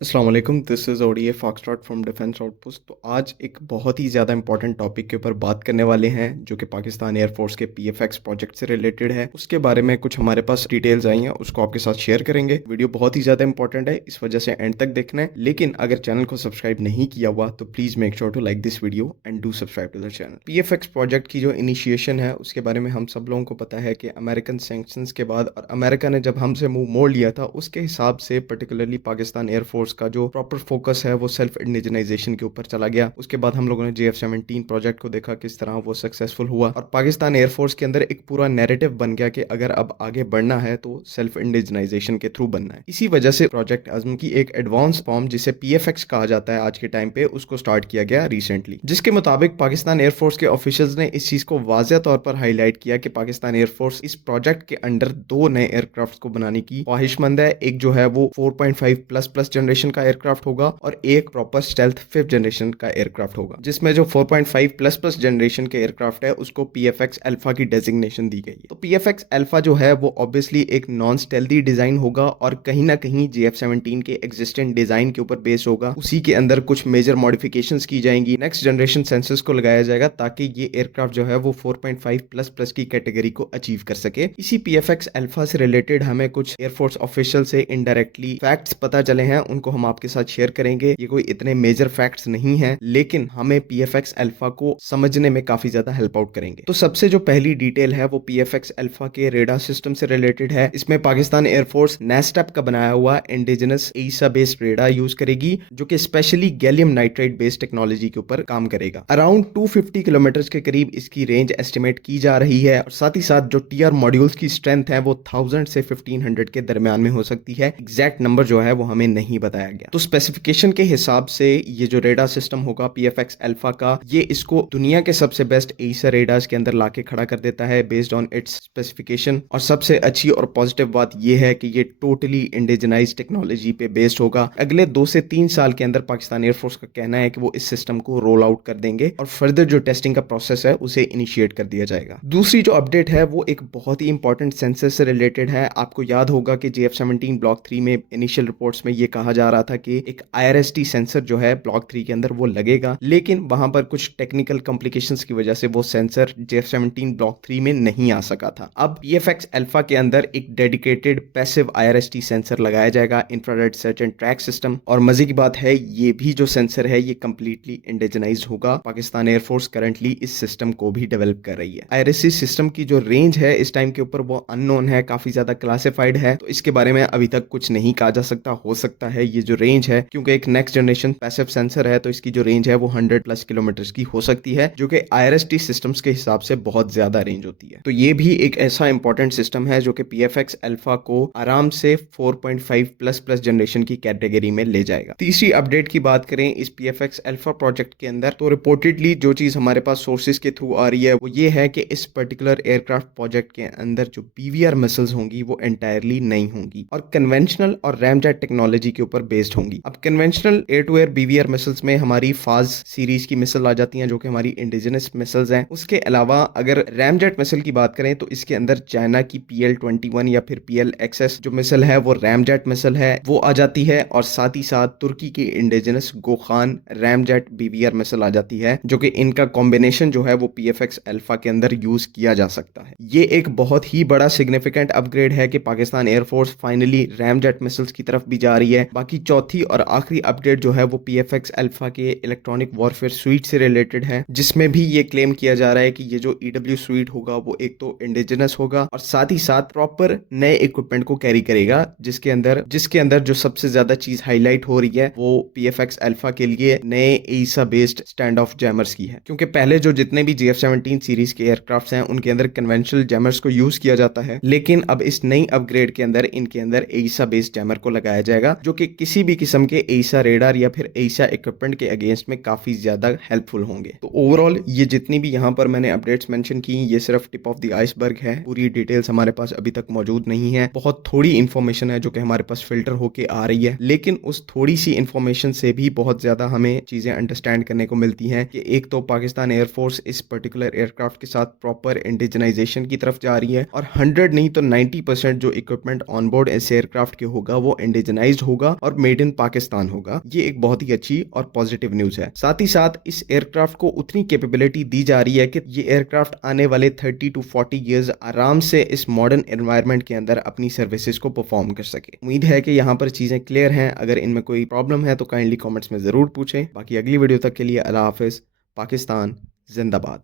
अस्सलाम वालेकुम, this is ODA foxtrot from defence outpost. तो आज एक बहुत ही ज़्यादा इंपॉर्टेंट टॉपिक के ऊपर बात करने वाले हैं जो कि पाकिस्तान एयरफोर्स के पीएफएक्स प्रोजेक्ट से रिलेटेड है। उसके बारे में कुछ हमारे पास डिटेल्स आई हैं, उसको आपके साथ शेयर करेंगे। वीडियो बहुत ही ज़्यादा इंपॉर्टेंट है, इस वजह से एंड तक देखना है। लेकिन अगर चैनल को सब्सक्राइब नहीं किया हुआ तो please make sure to like this video and do subscribe to the channel. PFX project की जो इनिशिएशन है उसके बारे में हम सब लोगों को पता है कि अमेरिकन सैंक्शंस के बाद और अमेरिका ने जब हमसे मुंह मोड़ लिया था उसके हिसाब से पर्टिकुलरली पाकिस्तान एयरफोर्स का जो प्रॉपर फोकस है वो सेल्फ इंडिजनाइजेशन के ऊपर चला गया। उसके बाद हम लोगों ने JF-17 प्रोजेक्ट को देखा किस तरह वो सक्सेसफुल हुआ और पाकिस्तान एयरफोर्स के अंदर एक पूरा नैरेटिव बन गया कि अगर अब आगे बढ़ना है तो सेल्फ इंडिजनाइजेशन के थ्रू बनना है। इसी वजह से प्रोजेक्ट आज़म की एक एडवांस फॉर्म जिसे PFX कहा जाता है आज के टाइम पे उसको स्टार्ट किया गया रिसेंटली, जिसके मुताबिक पाकिस्तान एयरफोर्स के ऑफिशियल्स ने इस चीज को वाज़ेह तौर पर हाईलाइट किया कि पाकिस्तान एयरफोर्स इस प्रोजेक्ट के अंडर दो नए एयरक्राफ्ट को बनाने की ख्वाहिशमंद है। एक जो है वो 4.5 प्लस प्लस जनरेशन का एयरक्राफ्ट होगा और एक प्रॉपर स्टेल्थ 5th जनरेशन का एयरक्राफ्ट होगा, जिसमें जो 4.5 प्लस प्लस जनरेशन के एयरक्राफ्ट है उसको PFX अल्फा की डेजिग्नेशन दी गई है। तो PFX अल्फा जो है वो ऑब्वियसली एक नॉन स्टेल्थी डिजाइन होगा और कहीं ना कहीं JF-17 के एग्जिस्टेंट डिजाइन के ऊपर बेस होगा। उसी के अंदर कुछ मेजर मॉडिफिकेशंस की जाएंगी, नेक्स्ट जनरेशन सेंसर्स को लगाया जाएगा ताकि ये एयरक्राफ्ट जो है वो 4.5 प्लस प्लस की कैटेगरी को अचीव कर सके। इसी PFX अल्फा से रिलेटेड हमें कुछ एयरफोर्स ऑफिशियल से इनडायरेक्टली फैक्ट्स पता चले हैं, उनको हम आपके साथ शेयर करेंगे। ये कोई इतने मेजर फैक्ट्स नहीं है लेकिन हमें PFX अल्फा को समझने में काफी ज्यादा हेल्प आउट करेंगे। तो सबसे जो पहली डिटेल है वो PFX अल्फा के रेडार सिस्टम से रिलेटेड है। इसमें पाकिस्तान एयरफोर्स नेस्टैप का बनाया हुआ इंडिजिनस एसा बेस्ड रेडार यूज करेगी जो कि specially gallium nitride based technology के ऊपर काम करेगा। अराउंड 250 किलोमीटर के करीब इसकी रेंज एस्टिमेट की जा रही है और साथ ही साथ जो TR मॉड्यूल्स की स्ट्रेंथ है वो 1000 से 1500 के दरमियान में हो सकती है। एग्जैक्ट नंबर जो है वो हमें नहीं बताया गया। तो स्पेसिफिकेशन के हिसाब से ये जो रेडार सिस्टम होगा PFX अल्फा का, ये इसको दुनिया के सबसे बेस्ट एसा रेडार्स के अंदर लाके खड़ा कर देता है बेस्ड ऑन इट्स स्पेसिफिकेशन। और सबसे अच्छी और पॉजिटिव बात ये है कि ये टोटली इंडिजिनाइज्ड टेक्नोलॉजी पे बेस्ड होगा। अगले 2 से 3 साल के अंदर पाकिस्तान एयरफोर्स का कहना है कि वो इस सिस्टम को रोल आउट कर देंगे और फर्दर जो टेस्टिंग का प्रोसेस है उसे इनिशिएट कर दिया जाएगा। दूसरी जो अपडेट है वो एक बहुत ही इंपॉर्टेंट सेंसर से रिलेटेड है। आपको याद होगा कि JF-17 ब्लॉक 3 में इनिशियल रिपोर्ट्स में ये कहा जा रहा था कि एक IRST सेंसर जो है ब्लॉक 3 के अंदर वो लगेगा, लेकिन वहां पर कुछ टेक्निकल कॉम्प्लिकेशंस की वजह से वो सेंसर JF-17 ब्लॉक 3 में नहीं आ सका था। अब PFX अल्फा के अंदर एक डेडिकेटेड पैसिव IRST सेंसर लगाया जाएगा, infrared search and track system. और मजे की बात है ये भी जो सेंसर है ये कंप्लीटली इंडिजिनाइज्ड होगा। पाकिस्तान एयरफोर्स करंटली इस सिस्टम को भी डेवलप कर रही है। IRST सिस्टम की जो रेंज है इस टाइम के ऊपर वो अननोन है, काफी ज्यादा क्लासिफाइड है, तो इसके बारे में अभी तक कुछ नहीं कहा जा सकता। हो सकता है ये जो रेंज है, क्योंकि एक नेक्स्ट जनरेशन पैसिव सेंसर है तो इसकी जो रेंज है वो 100 प्लस किलोमीटर की हो सकती है, जो कि IRST सिस्टम्स के हिसाब से बहुत ज्यादा रेंज होती है। तो ये भी एक ऐसा इंपॉर्टेंट सिस्टम है जो कि PFX अल्फा को आराम से 4.5 प्लस प्लस जनरेशन की कैटेगरी में ले जाएगा। तीसरी अपडेट की बात करें इस PFX अल्फा प्रोजेक्ट के अंदर, तो रिपोर्टेडली जो चीज हमारे पास सोर्सेज के थ्रू आ रही है वो ये है कि इस पर्टिकुलर एयरक्राफ्ट प्रोजेक्ट के अंदर जो PVR मिसाइल्स होंगी वो एंटायरली नहीं होंगी और कन्वेंशनल और रैमजेट टेक्नोलॉजी के ऊपर बेस्ड होंगी। अब conventional air to air BVR missiles में हमारी फाज सीरीज की मिसाइल आ जाती हैं जो कि हमारी इंडिजिनस मिसाइल्स हैं। उसके अलावा अगर रैमजेट मिसाइल की बात करें तो इसके अंदर चाइना की PL-21 या फिर PLXS जो मिसाइल है वो रैमजेट मिसाइल है वो आ जाती है, और साथ ही साथ तुर्की की indigenous Gokhan ramjet BVR missile आ जाती है, जो कि इनका कॉम्बिनेशन जो है वो PFX अल्फा के अंदर यूज किया जा सकता है। ये एक बहुत ही बड़ा सिग्निफिकेंट अपग्रेड है कि Pakistan air force finally ramjet missiles की तरफ भी जा रही है। बाकी चौथी और आखिरी अपडेट जो है वो PFX अल्फा के इलेक्ट्रॉनिक वॉरफेयर स्वीट से रिलेटेड है, जिसमें भी ये क्लेम किया जा रहा है कि ये जो EW स्वीट होगा वो एक तो इंडिजिनस होगा और साथ ही साथ प्रॉपर नए इक्विपमेंट को कैरी करेगा, जिसके अंदर जो सबसे ज्यादा चीज हाईलाइट हो रही है वो PFX अल्फा के लिए नए एसा बेस्ड स्टैंड ऑफ जैमर्स की है। क्योंकि पहले जो जितने भी JF-17 सीरीज के एयरक्राफ्ट हैं उनके अंदर कन्वेंशनल जैमर्स को यूज किया जाता है, लेकिन अब इस नई अपग्रेड के अंदर इनके अंदर एसा बेस्ड जैमर को लगाया जाएगा जो कि किसी भी किस्म के एसा रेडार या फिर एसा इक्विपमेंट के अगेंस्ट में काफी ज्यादा हेल्पफुल होंगे। तो ओवरऑल ये जितनी भी यहाँ पर मैंने अपडेट्स मेंशन की ये सिर्फ टिप ऑफ द आइसबर्ग है, पूरी डिटेल्स हमारे पास अभी तक मौजूद नहीं है। बहुत थोड़ी इंफॉर्मेशन है जो कि हमारे पास फिल्टर होके आ रही है, लेकिन उस थोड़ी सी इंफॉर्मेशन से भी बहुत ज्यादा हमें चीजें अंडरस्टैंड करने को मिलती हैं कि एक तो पाकिस्तान एयरफोर्स इस पर्टिकुलर एयरक्राफ्ट के साथ प्रॉपर इंडिजिनाइजेशन की तरफ जा रही है और 100 नहीं तो 90% जो इक्विपमेंट ऑन बोर्ड इस एयरक्राफ्ट के होगा वो इंडिजिनाइज्ड होगा और मेड इन पाकिस्तान होगा। ये एक बहुत ही अच्छी और पॉजिटिव न्यूज़ है। साथ ही साथ इस एयरक्राफ्ट को उतनी कैपेबिलिटी दी जा रही है कि ये एयरक्राफ्ट आने वाले 30 टू 40 ईयर्स आराम से इस मॉडर्न एनवायरनमेंट के अंदर अपनी सर्विसेज को परफॉर्म कर सके। उम्मीद है कि यहाँ पर चीज़ें क्लियर हैं। अगर इनमें कोई प्रॉब्लम है तो काइंडली कमेंट्स में ज़रूर पूछें। बाकी अगली वीडियो तक के लिए अल्लाह हाफिज़। पाकिस्तान जिंदाबाद।